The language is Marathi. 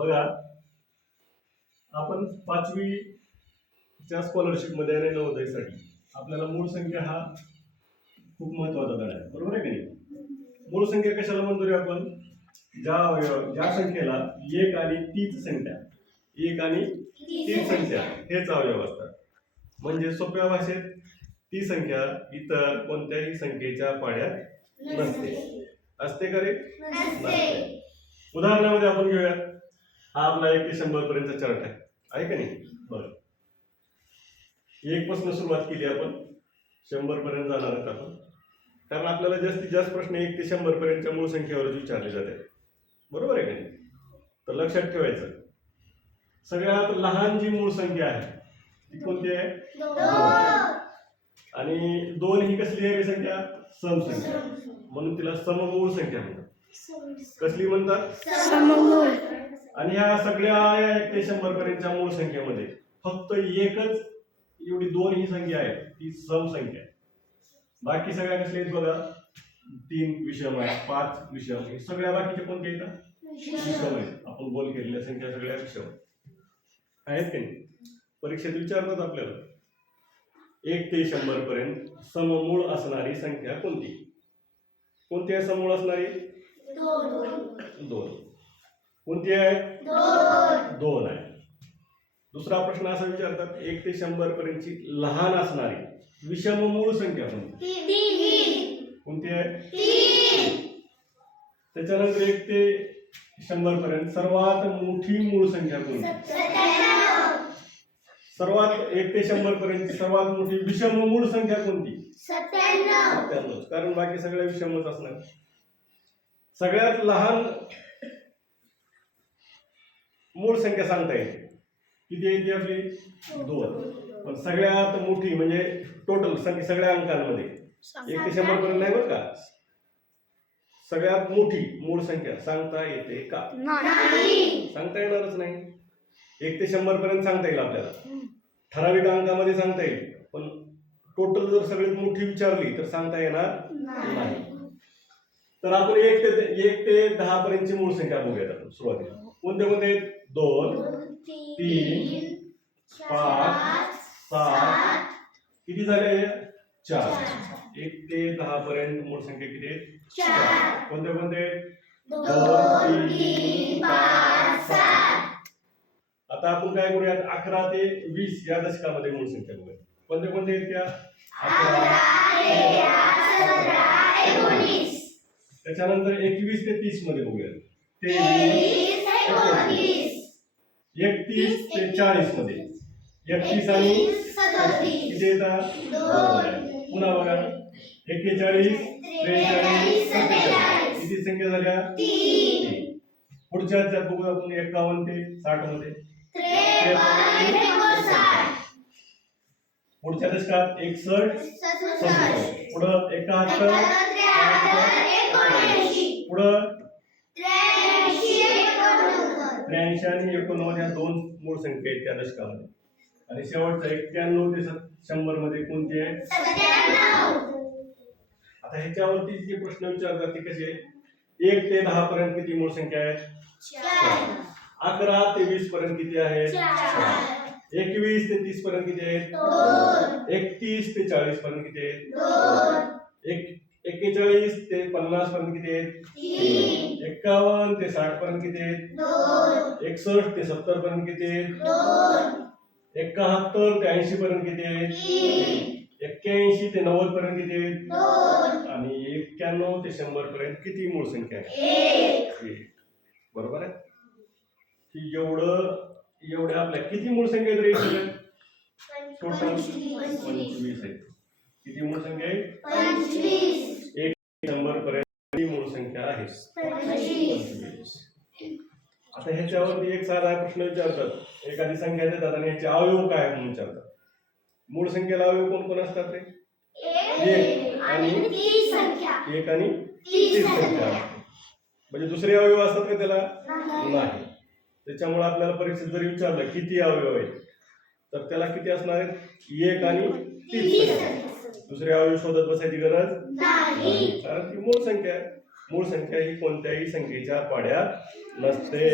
बघा, आपण 5वीच्या स्कॉलरशिप मध्ये आणि नवोदयसाठी आपल्याला मूळ संख्या हा खूप महत्वाचा धडा आहे, बरोबर आहे की नाही? मूळ संख्या कशाला म्हणतो रे आपण? ज्या संख्येला एक आणि तीच संख्या, एक आणि तीच संख्या हेच अवयव असतात. म्हणजे सोप्या भाषेत ती संख्या इतर कोणत्याही संख्येच्या पाड्यात नसते. असते का रे? नसते. उदाहरणामध्ये आपण घेऊया, हा आपला 1 ते 100 पर्यंतचा चार्ट आहे का नाही? बरं, 1 पासून सुरुवात केली आपण, 100 पर्यंत जाणार आहोत आपण, कारण आपल्याला जास्तीत जास्त प्रश्न 1 ते 100 पर्यंतच्या मूळ संख्येवरच विचारले जाते, बरोबर आहे का नाही? तर लक्षात ठेवायचं, सगळ्यात लहान जी मूळ संख्या आहे ती कोणती आहे? 2. आणि 2 ही कसली आहे संख्या? समसंख्या, म्हणून तिला सममूळ संख्या म्हणतात. कसली म्हणतात? सममूळ. आणि ह्या सगळ्या 1 ते 100 पर्यंतच्या मूळ संख्येमध्ये फक्त एकच एवढी 2 ही संख्या आहे, ती समसंख्या. बाकी सगळ्या कसल्या आहेत बघा? 3 विषम आहे, 5 विषम, हे सगळ्या बाकीच्या कोणत्या आहेत? विषम आहेत. आपण बोल केलेल्या संख्या सगळ्या विषम आहेत की नाही? परीक्षेत विचारतात आपल्याला 1 ते 100 पर्यंत सममूळ असणारी संख्या कोणती? कोणती आहे सममूळ असणारी? 2. कोणती आहे? 2 आहे. दुसरा प्रश्न असा विचारतात, 1 ते 100 पर्यंतची लहान असणारी विषम मूळ संख्या कोणती? कोणती आहे? 3. त्याच्यानंतर 1 ते 100 पर्यंत सर्वात मोठी मूळ संख्या कोणती? सर्वात 1 ते 100 पर्यंत सर्वात मोठी विषम मूळ संख्या कोणती? 97. कारण बाकी सगळ्या विषमच असणार. सगळ्यात लहान मूळ संख्या सांगता येईल किती आहे ती आपली? 2. पण सगळ्यात मोठी म्हणजे टोटल संख्या सगळ्या अंकांमध्ये 1 ते 100 पर्यंत नाही बरं का, सगळ्यात मोठी मूळ संख्या सांगता येते का? सांगता येणारच नाही. 1 ते 100 पर्यंत सांगता येईल आपल्याला, ठराविक अंकामध्ये सांगता येईल, पण टोटल जर सगळ्यात मोठी विचारली तर सांगता येणार नाही. तर आपण 1 ते 10 पर्यंतची मूळ संख्या बघूयात आपण सुरुवातीला. कोणते कोणते? 2, 3, 5, 7, किती झाले? 4. 1 ते 10 पर्यंत मूळ संख्या किती आहेत? 4. कोणते कोणते? 2, 3, 5, 7. आता आपण काय करूयात, 11 ते 20 या दशकामध्ये मूळ संख्या बघूया. कोणते कोणते आहेत त्या? 11, 13, 19. त्याच्यानंतर 21 ते 30 मध्ये बघूया. 23, 29. 31 ते 40 मध्ये. 31 आणि 37 किती येतात? 2. पुन्हा बघा, 41, 43, 47 किती संख्या झाल्या? 3. पुढच्या ह्याच्यात बघू आपण 51 ते 60 मध्ये. 53, 60. पुढच्या दशकात 61, 67. पुढं 71, 73, पुढं 83 आणि 89 या 2 मूळ संख्या आहेत त्या दशकामध्ये. आणि शेवटचा 91 ते 100 मध्ये कोणती आहे? 97. आता ह्याच्यावरती जे प्रश्न विचारतात ते कसे? 1 ते 10 पर्यंत किती मूळ संख्या आहेत? 4. 11 ते 20 पर्यंत किती आहेत? 4. 21 ते 30 पर्यंत किती आहेत? 2. 31 ते 40 पर्यंत किती आहेत? 2. 41 ते 50 पर्यंत किती आहेत? 3. 51 ते 60 पर्यंत किती आहेत? 2. 61 ते 70 पर्यंत किती आहेत? 2. 71 ते 80 पर्यंत किती आहेत? 3. 81 ते 90 पर्यंत किती आहेत? 2. आणि 91 ते 100 पर्यंत किती मूळ संख्या आहे? 1. बरोबर आहे की एवढ्या आपल्या किती मूळ संख्या आहेत रे? टोटल 25 आहेत. किती मूळ संख्या आहे? 25. 1 ते 100 पर्यंत मूळ संख्या आहे 25. आता ह्याच्यावरती एक साधा प्रश्न विचारतात, एखादी संख्या देतात आणि ह्याचे अवयव काय म्हणून विचारतात. मूळ संख्येला अवयव कोण कोण असतात रे? 1 आणि 30 संख्या. 1 आणि 30 संख्या. म्हणजे दुसरे अवयव असतात का त्याला? नाही. त्याच्यामुळे आपल्याला परीक्षेत जरी विचारलं किती अवयव आहेत तर त्याला किती असणार आहेत? 1 आणि 30 संख्या. दुसरे अवयव शोधत बसायची गरज नाही, कारण ती मूळ संख्या आहे. मूळ संख्या ही कोणत्याही संख्येच्या पाड्यात नसते.